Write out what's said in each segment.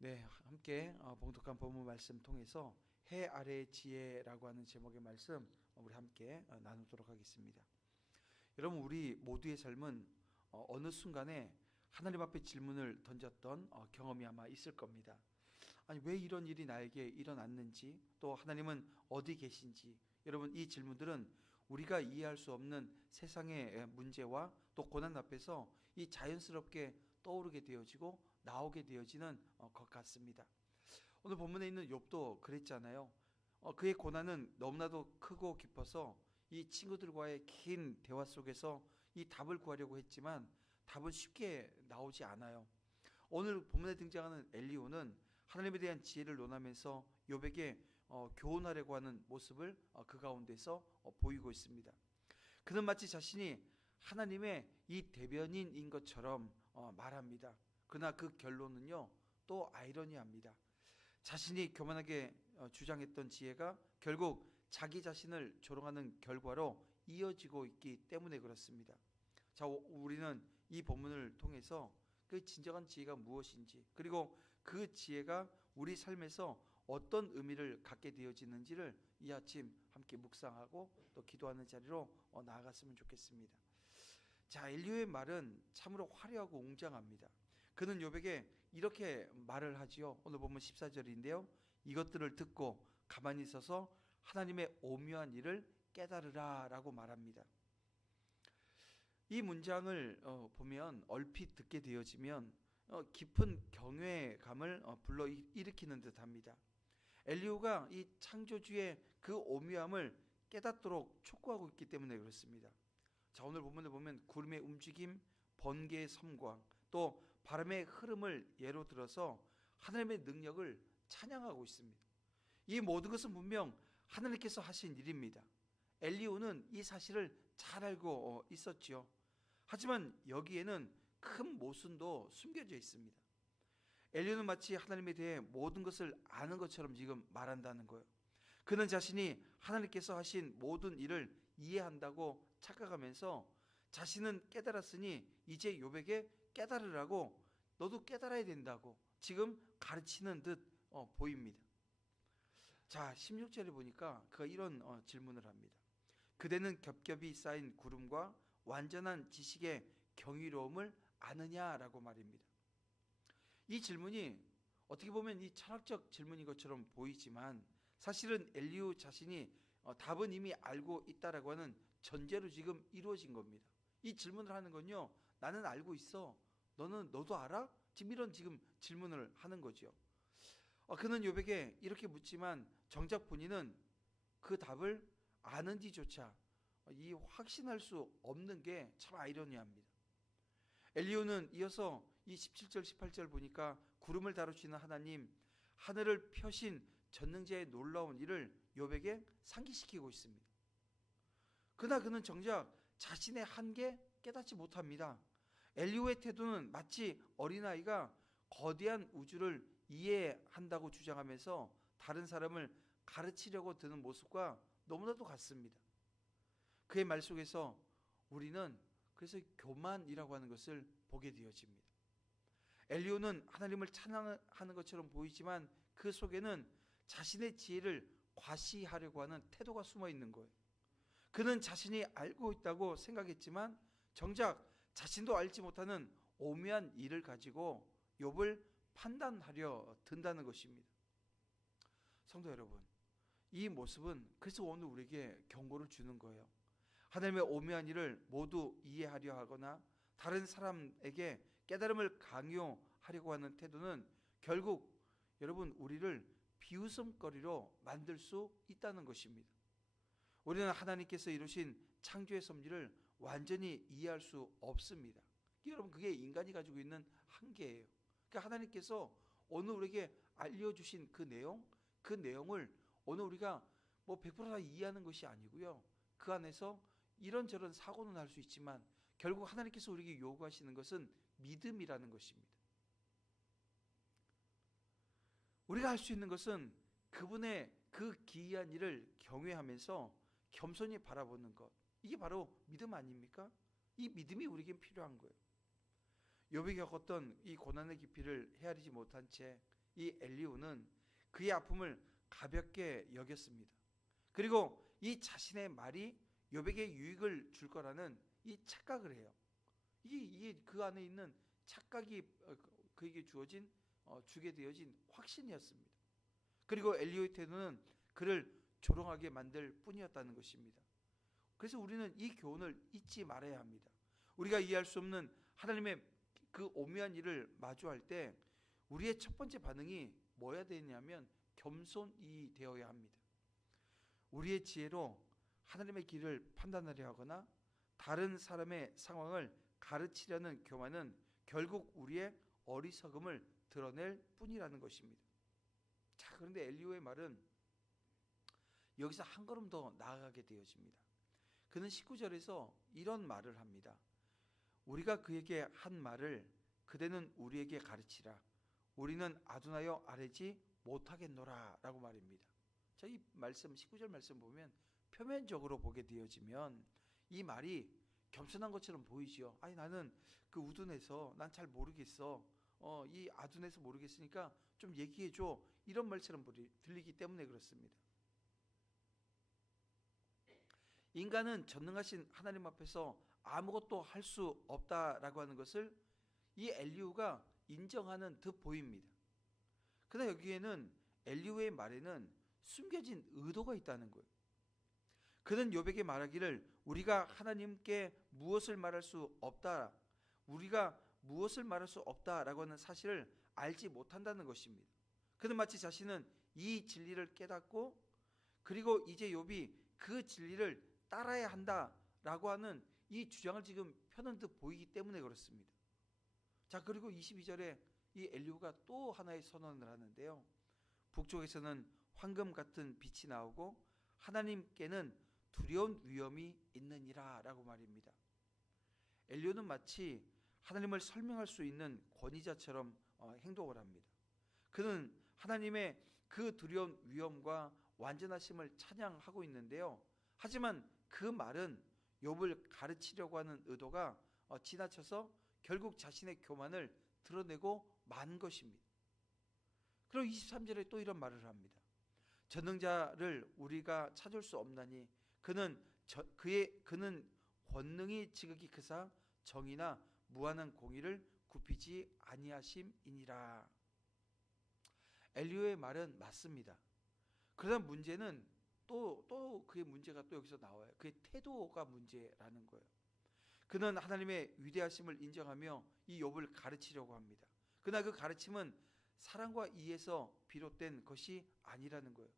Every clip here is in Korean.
네, 함께 봉독한 본문 말씀 통해서 해 아래의 지혜라고 하는 제목의 말씀 우리 함께 나누도록 하겠습니다. 여러분, 우리 모두의 삶은 어느 순간에 하나님 앞에 질문을 던졌던 경험이 아마 있을 겁니다. 아니, 왜 이런 일이 나에게 일어났는지, 또 하나님은 어디 계신지. 여러분, 이 질문들은 우리가 이해할 수 없는 세상의 문제와 또 고난 앞에서 이 자연스럽게 떠오르게 되어지고 나오게 되어지는 것 같습니다. 오늘 본문에 있는 욥도 그랬잖아요. 그의 고난은 너무나도 크고 깊어서 이 친구들과의 긴 대화 속에서 이 답을 구하려고 했지만 답은 쉽게 나오지 않아요. 오늘 본문에 등장하는 엘리오는 하나님에 대한 지혜를 논하면서 욥에게 교훈하려고 하는 모습을 그 가운데서 보이고 있습니다. 그는 마치 자신이 하나님의 이 대변인인 것처럼 말합니다. 그러나 그 결론은요, 또 아이러니합니다. 자신이 교만하게 주장했던 지혜가 결국 자기 자신을 조롱하는 결과로 이어지고 있기 때문에 그렇습니다. 자, 우리는 이 본문을 통해서 그 진정한 지혜가 무엇인지, 그리고 그 지혜가 우리 삶에서 어떤 의미를 갖게 되어지는지를 이 아침 함께 묵상하고 또 기도하는 자리로 나아갔으면 좋겠습니다. 자, 엘리야의 말은 참으로 화려하고 웅장합니다. 그는 욥에게 이렇게 말을 하지요. 오늘 보면 14절인데요. 이것들을 듣고 가만히 있어서 하나님의 오묘한 일을 깨달으라 라고 말합니다. 이 문장을 보면 얼핏 듣게 되어지면 깊은 경외감을 불러일으키는 듯합니다. 엘리야가 이 창조주의 그 오묘함을 깨닫도록 촉구하고 있기 때문에 그렇습니다. 자, 오늘 본문에 보면 구름의 움직임, 번개의 섬광, 또 바람의 흐름을 예로 들어서 하나님의 능력을 찬양하고 있습니다. 이 모든 것은 분명 하나님께서 하신 일입니다. 엘리야는 이 사실을 잘 알고 있었지요. 하지만 여기에는 큰 모순도 숨겨져 있습니다. 엘리야는 마치 하나님에 대해 모든 것을 아는 것처럼 지금 말한다는 거예요. 그는 자신이 하나님께서 하신 모든 일을 이해한다고 착각하면서 자신은 깨달았으니 이제 욥에게 깨달으라고, 너도 깨달아야 된다고 지금 가르치는 듯 보입니다. 자, 16절에 보니까 그가 이런 질문을 합니다. 그대는 겹겹이 쌓인 구름과 완전한 지식의 경이로움을 아느냐라고 말입니다. 이 질문이 어떻게 보면 이 철학적 질문인 것처럼 보이지만 사실은 엘리야 자신이 답은 이미 알고 있다라고 하는 전제로 지금 이루어진 겁니다. 이 질문을 하는 건요, 나는 알고 있어, 너도 알아? 지금 이런 지금 질문을 하는 거죠. 그는 욥에게 이렇게 묻지만 정작 본인은 그 답을 아는지조차 이 확신할 수 없는 게 참 아이러니합니다. 엘리야는 이어서 이 17절 18절 보니까 구름을 다루시는 하나님, 하늘을 펴신 전능자의 놀라운 일을 욥에게 상기시키고 있습니다. 그러나 그는 정작 자신의 한계 깨닫지 못합니다. 엘리야의 태도는 마치 어린아이가 거대한 우주를 이해한다고 주장하면서 다른 사람을 가르치려고 드는 모습과 너무나도 같습니다. 그의 말 속에서 우리는 그래서 교만이라고 하는 것을 보게 되어집니다. 엘리야는 하나님을 찬양하는 것처럼 보이지만 그 속에는 자신의 지혜를 과시하려고 하는 태도가 숨어 있는 거예요. 그는 자신이 알고 있다고 생각했지만 정작 자신도 알지 못하는 오묘한 일을 가지고 욥을 판단하려 든다는 것입니다. 성도 여러분, 이 모습은 그래서 오늘 우리에게 경고를 주는 거예요. 하나님의 오묘한 일을 모두 이해하려 하거나 다른 사람에게 깨달음을 강요하려고 하는 태도는 결국 여러분 우리를 비웃음거리로 만들 수 있다는 것입니다. 우리는 하나님께서 이루신 창조의 섭리를 완전히 이해할 수 없습니다. 여러분, 그게 인간이 가지고 있는 한계예요. 그러니까 하나님께서 오늘 우리에게 알려주신 그 내용을 오늘 우리가 뭐 100%다 이해하는 것이 아니고요. 그 안에서 이런저런 사고는 날 수 있지만 결국 하나님께서 우리에게 요구하시는 것은 믿음이라는 것입니다. 우리가 할 수 있는 것은 그분의 그 기이한 일을 경외하면서 겸손히 바라보는 것. 이게 바로 믿음 아닙니까? 이 믿음이 우리에게 필요한 거예요. 욥이 겪었던 이 고난의 깊이를 헤아리지 못한 채 이 엘리후는 그의 아픔을 가볍게 여겼습니다. 그리고 이 자신의 말이 욥에게 유익을 줄 거라는 이 착각을 해요. 이게 그 안에 있는 착각이 그에게 주어진 주게 되어진 확신이었습니다. 그리고 엘리후의 태도는 그를 조롱하게 만들 뿐이었다는 것입니다. 그래서 우리는 이 교훈을 잊지 말아야 합니다. 우리가 이해할 수 없는 하나님의 그 오묘한 일을 마주할 때 우리의 첫 번째 반응이 뭐야 되냐면 겸손이 되어야 합니다. 우리의 지혜로 하나님의 길을 판단하려 하거나 다른 사람의 상황을 가르치려는 교만은 결국 우리의 어리석음을 드러낼 뿐이라는 것입니다. 자, 그런데 엘리후의 말은 여기서 한 걸음 더 나아가게 되어집니다. 그는 19절에서 이런 말을 합니다. 우리가 그에게 한 말을 그대는 우리에게 가르치라. 우리는 아둔하여 아뢰지 못하겠노라 라고 말입니다. 자, 이 말씀 19절 말씀 보면 표면적으로 보게 되어지면 이 말이 겸손한 것처럼 보이지요. 아니 나는 그 우둔해서 난 잘 모르겠어. 이 아둔해서 모르겠으니까 좀 얘기해 줘. 이런 말처럼 들리기 때문에 그렇습니다. 인간은 전능하신 하나님 앞에서 아무것도 할 수 없다라고 하는 것을 이 엘리후가 인정하는 듯 보입니다. 그러나 여기에는 엘리후의 말에는 숨겨진 의도가 있다는 거예요. 그는 욥에게 말하기를 우리가 하나님께 무엇을 말할 수 없다, 우리가 무엇을 말할 수 없다라고 하는 사실을 알지 못한다는 것입니다. 그는 마치 자신은 이 진리를 깨닫고 그리고 이제 욥이 그 진리를 따라야 한다라고 하는 이 주장을 지금 펴는 듯 보이기 때문에 그렇습니다. 자, 그리고 22절에 이 엘리후가 또 하나의 선언을 하는데요. 북쪽에서는 황금 같은 빛이 나오고 하나님께는 두려운 위험이 있느니라 라고 말입니다. 엘리후는 마치 하나님을 설명할 수 있는 권위자처럼 행동을 합니다. 그는 하나님의 그 두려운 위엄과 완전하심을 찬양하고 있는데요. 하지만 그 말은 욥을 가르치려고 하는 의도가 지나쳐서 결국 자신의 교만을 드러내고 만 것입니다. 그리고 23절에 또 이런 말을 합니다. 전능자를 우리가 찾을 수 없나니 그는 권능이 지극히 크사 정의나 무한한 공의를 굽히지 아니하심이니라. 엘리후의 말은 맞습니다. 그러나 문제는 또 그의 문제가 또 여기서 나와요. 그의 태도가 문제라는 거예요. 그는 하나님의 위대하심을 인정하며 이 욥을 가르치려고 합니다. 그러나 그 가르침은 사랑과 이해에서 비롯된 것이 아니라는 거예요.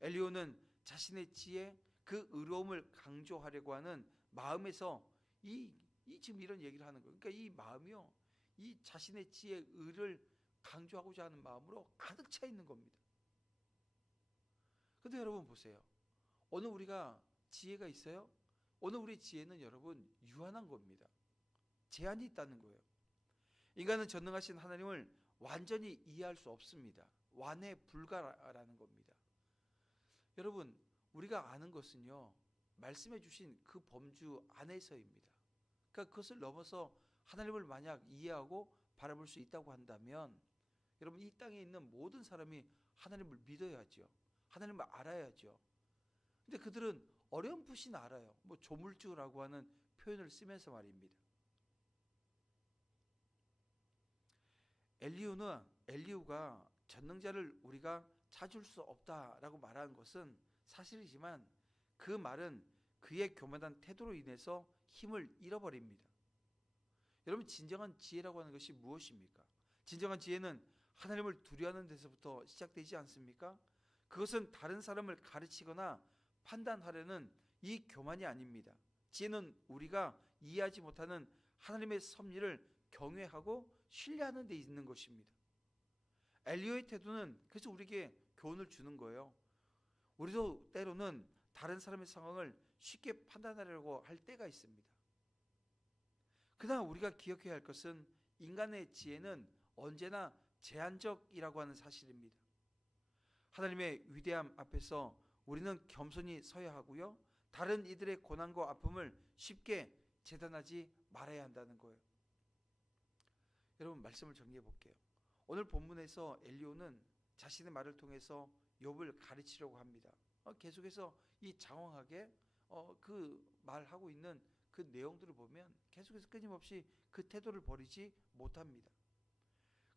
엘리후는 자신의 지혜, 그 의로움을 강조하려고 하는 마음에서 지금 이런 얘기를 하는 거예요. 그러니까 이 마음이요, 이 자신의 지혜, 의를 강조하고자 하는 마음으로 가득 차 있는 겁니다. 근데 여러분 보세요. 오늘 우리가 지혜가 있어요? 오늘 우리 지혜는 여러분 유한한 겁니다. 제한이 있다는 거예요. 인간은 전능하신 하나님을 완전히 이해할 수 없습니다. 완해 불가라는 겁니다. 여러분, 우리가 아는 것은요, 말씀해 주신 그 범주 안에서입니다. 그러니까 그것을 넘어서 하나님을 만약 이해하고 바라볼 수 있다고 한다면 여러분, 이 땅에 있는 모든 사람이 하나님을 믿어야죠. 하나님을 알아야죠. 근데 그들은 어렴풋이는 알아요. 뭐 조물주라고 하는 표현을 쓰면서 말입니다. 엘리후가 전능자를 우리가 찾을 수 없다라고 말하는 것은 사실이지만 그 말은 그의 교만한 태도로 인해서 힘을 잃어버립니다. 여러분, 진정한 지혜라고 하는 것이 무엇입니까? 진정한 지혜는 하나님을 두려워하는 데서부터 시작되지 않습니까? 그것은 다른 사람을 가르치거나 판단하려는 이 교만이 아닙니다. 지혜는 우리가 이해하지 못하는 하나님의 섭리를 경외하고 신뢰하는 데 있는 것입니다. 엘리후의 태도는 그래서 우리에게 교훈을 주는 거예요. 우리도 때로는 다른 사람의 상황을 쉽게 판단하려고 할 때가 있습니다. 그러나 우리가 기억해야 할 것은 인간의 지혜는 언제나 제한적이라고 하는 사실입니다. 하나님의 위대함 앞에서 우리는 겸손히 서야 하고요, 다른 이들의 고난과 아픔을 쉽게 재단하지 말아야 한다는 거예요. 여러분, 말씀을 정리해 볼게요. 오늘 본문에서 엘리후는 자신의 말을 통해서 욥을 가르치려고 합니다. 계속해서 이 장황하게 그 말하고 있는 그 내용들을 보면 계속해서 끊임없이 그 태도를 버리지 못합니다.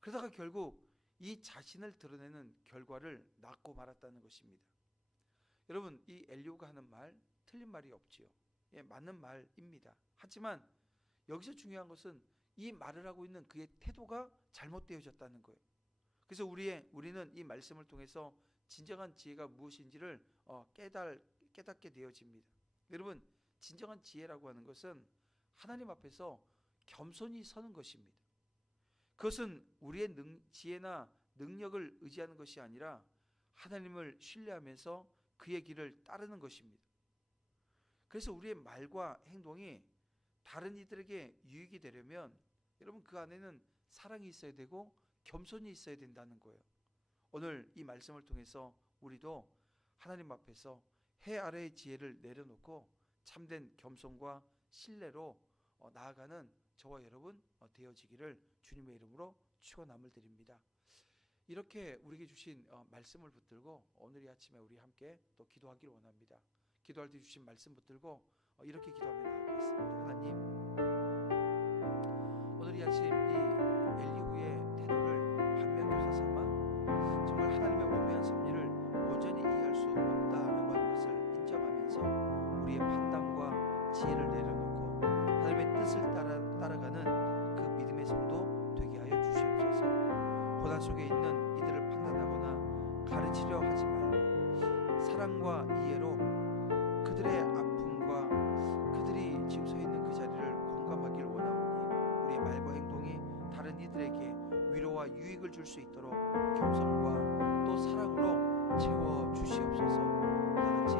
그러다가 결국 이 자신을 드러내는 결과를 낳고 말았다는 것입니다. 여러분, 이 엘리후가 하는 말 틀린 말이 없지요. 예, 맞는 말입니다. 하지만 여기서 중요한 것은 이 말을 하고 있는 그의 태도가 잘못되어졌다는 거예요. 그래서 우리는 이 말씀을 통해서 진정한 지혜가 무엇인지를 깨닫게 되어집니다. 여러분, 진정한 지혜라고 하는 것은 하나님 앞에서 겸손히 서는 것입니다. 그것은 우리의 지혜나 능력을 의지하는 것이 아니라 하나님을 신뢰하면서 그의 길을 따르는 것입니다. 그래서 우리의 말과 행동이 다른 이들에게 유익이 되려면 여러분, 그 안에는 사랑이 있어야 되고 겸손이 있어야 된다는 거예요. 오늘 이 말씀을 통해서 우리도 하나님 앞에서 해 아래의 지혜를 내려놓고 참된 겸손과 신뢰로 나아가는 저와 여러분 되어지기를 주님의 이름으로 축원함을 드립니다. 이렇게 우리에게 주신 말씀을 붙들고 오늘 이 아침에 우리 함께 또 기도하기를 원합니다. 기도할 때 주신 말씀 붙들고 이렇게 기도하며 나아가겠습니다. 하나님, 오늘 이 아침 이 엘리후의 태도를 반면교사 삼아 정말 하나님의 오묘한 섭리를 온전히 이해할 수 없다라고 하는 것을 인정하면서 우리의 판단과 지혜를 내려놓고 하나님의 뜻을 따라가는 그 믿음의 성도 되게 하여 주시옵소서. 고난 속에 있는 이들을 판단하거나 가르치려 하지 말고 사랑과 이해로 그들의 아픔과 그들이 지금 서 있는 그 자리를 공감하기를 원하오니 우리의 말과 행동이 다른 이들에게 위로와 유익을 줄 수 있도록 겸손과 또 사랑으로 채워 주시옵소서. 다 같이